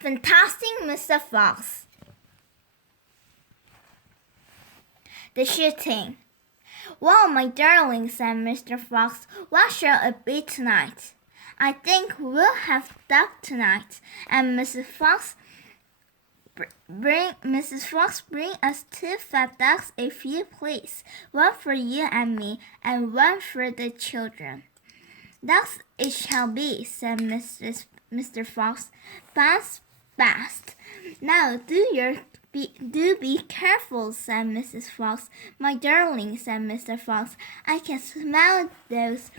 Fantastic Mr. Fox. The shooting. "Well, my darling," said Mr. Fox, "what shall it be tonight?" "I think we'll have duck tonight, and Mrs. Fox bring us 2 fat ducks if you please, one for you and me, and one for the children." "Ducks it shall be," said Mr. Fox. Fast. "Now do be careful," said Mrs. Fox. "My darling," said Mr. Fox, "I can smell those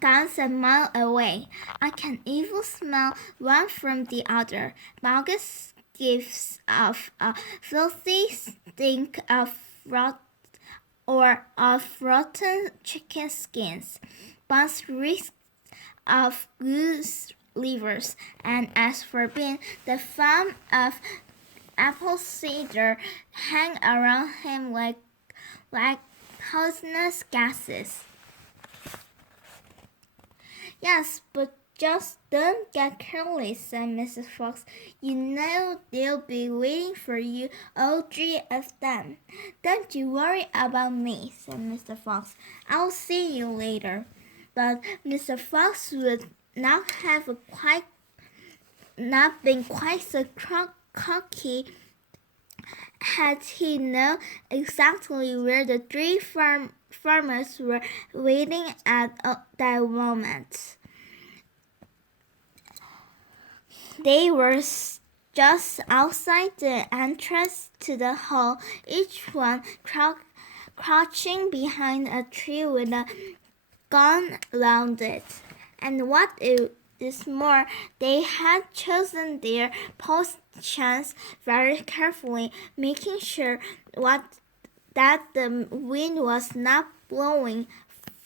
guns a mile away. I can even smell one from the other. Bogus gives off a filthy stink of rotten chicken skins. Buns reeks of goose livers, and as for bean, the fun of apple cider hang around him like poisonous gases." "Yes, but just don't get careless," said Mrs. Fox. "You know they'll be waiting for you, all 3 of them." "Don't you worry about me," said Mr. Fox. "I'll see you later." But Mr. Fox would not been quite so cocky had he known exactly where the 3 farmers were waiting at that moment. They were just outside the entrance to the hall, each one crouching behind a tree with a gun round it. And what is more, they had chosen their positions very carefully, making sure that the wind was not blowing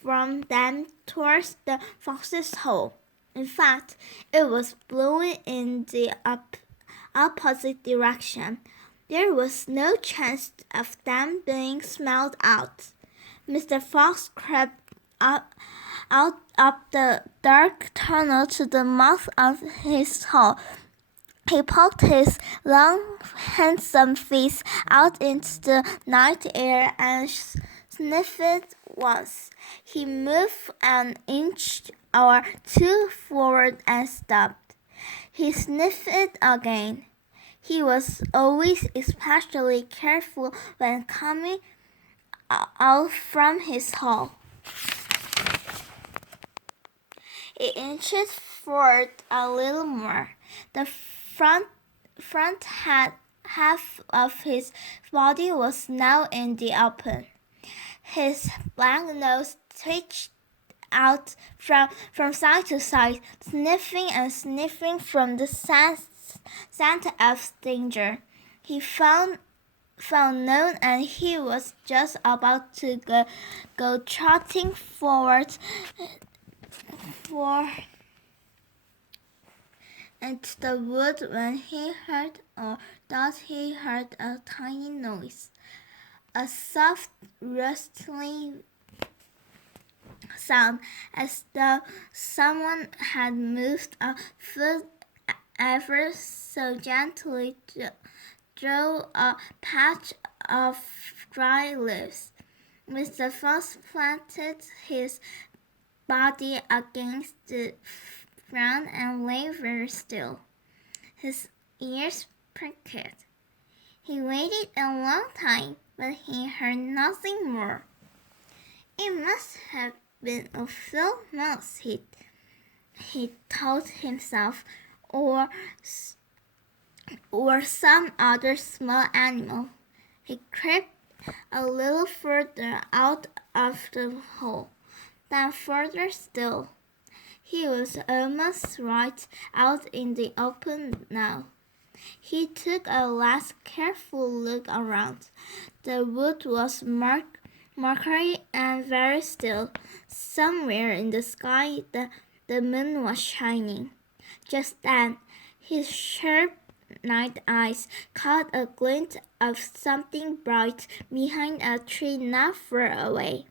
from them towards the fox's hole. In fact, it was blowing in the opposite direction. There was no chance of them being smelled out. Mr. Fox crept out the dark tunnel to the mouth of his hole. He poked his long, handsome face out into the night air and sniffed once. He moved an inch or 2 forward and stopped. He sniffed again. He was always especially careful when coming out from his hole. He inched forward a little more. The front half of his body was now in the open. His black nose twitched out from side to side, sniffing and sniffing from the scent of danger. He found none, and he was just about to go trotting forward into the wood when he heard, or thought he heard, a tiny noise. A soft rustling sound, as though someone had moved a foot ever so gently through a patch of dry leaves. Mr. Fox planted his body against the ground and lay very still. His ears pricked. He waited a long time, but he heard nothing more. It must have been a field mouse, he told himself, or some other small animal. He crept a little further out of the hole, then further still. He was almost right out in the open now. He took a last careful look around. The wood was murky and very still. Somewhere in the sky the moon was shining. Just then, his sharp night eyes caught a glint of something bright behind a tree not far away.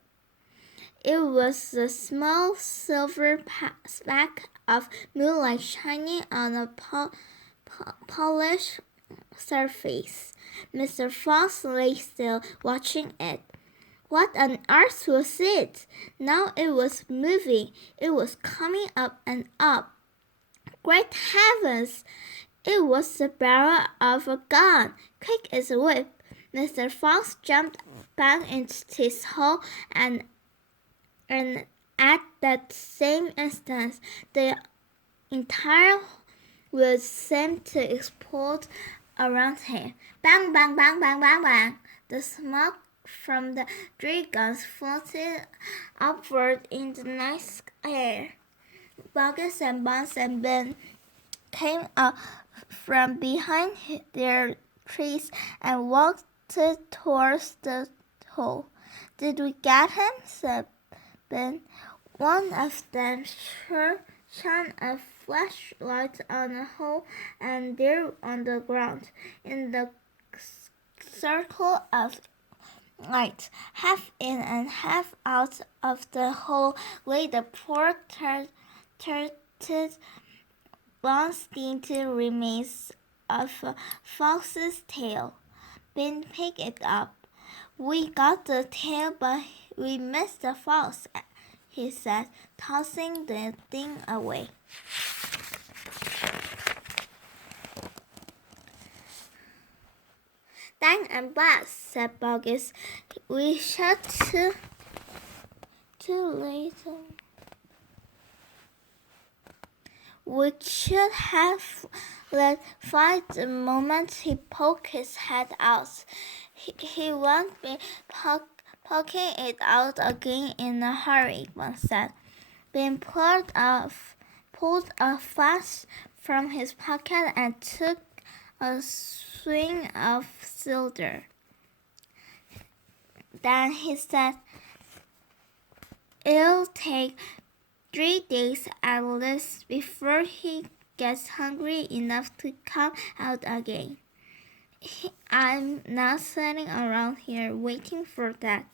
It was a small silver speck of moonlight shining on a polished surface. Mr. Fox lay still, watching it. What on earth was it? Now it was moving. It was coming up and up. Great heavens! It was the barrel of a gun. Quick as a whip, Mr. Fox jumped back into his hole, and at that same instant, the entire woods seemed to explode around him. Bang, bang, bang, bang, bang, bang. The smoke from the 3 guns floated upward in the night air. Buggles and Buns and Ben came up from behind their trees and walked towards the hole. Did we get him? Said Ben. One of them shone a flashlight on a hole, and there on the ground, in the circle of light, half in and half out of the hole, lay the poor bone-stinted remains of a fox's tail. Ben picked it up. We got the tail, but we missed the fox, he said, tossing the thing away. Dang and blast, said Buggles. We shot too late. We should have let fly the moment he poked his head out. He won't be poking it out again in a hurry, one said. Ben pulled a flash from his pocket and took a swing of silver. Then he said, "It'll take 3 days at least before he gets hungry enough to come out again. I'm not sitting around here waiting for that.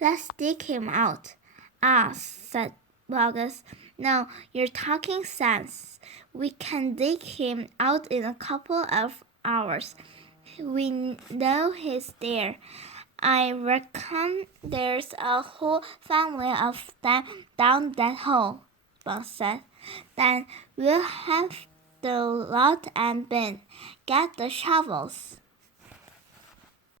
Let's dig him out." "Ah," said Buggles. "No, you're talking sense. We can dig him out in a couple of hours. We know he's there. I reckon there's a whole family of them down that hole," Bugs said. "Then we'll have the lot and Ben. Get the shovels."